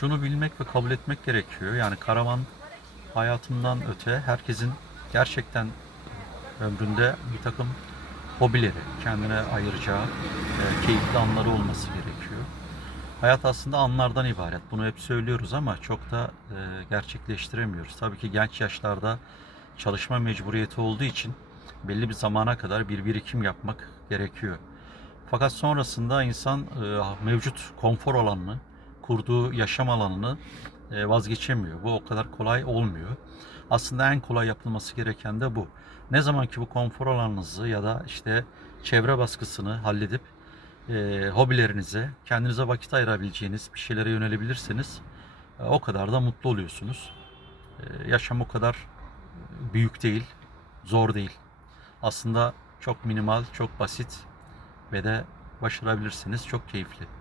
şunu bilmek ve kabul etmek gerekiyor. Yani karavan hayatından öte herkesin gerçekten ömründe bir takım hobileri, kendine ayıracağı e, keyifli anları olması gerekiyor. Hayat aslında anlardan ibaret. Bunu hep söylüyoruz ama çok da e, gerçekleştiremiyoruz. Tabii ki genç yaşlarda çalışma mecburiyeti olduğu için belli bir zamana kadar bir birikim yapmak gerekiyor. Fakat sonrasında insan e, mevcut konfor alanını, kurduğu yaşam alanını e, vazgeçemiyor. Bu o kadar kolay olmuyor. Aslında en kolay yapılması gereken de bu. Ne zaman ki bu konfor alanınızı ya da işte çevre baskısını halledip e, hobilerinize, kendinize vakit ayırabileceğiniz bir şeylere yönelebilirseniz e, o kadar da mutlu oluyorsunuz. E, yaşam o kadar büyük değil, zor değil. Aslında çok minimal, çok basit ve de başarabilirsiniz. Çok keyifli.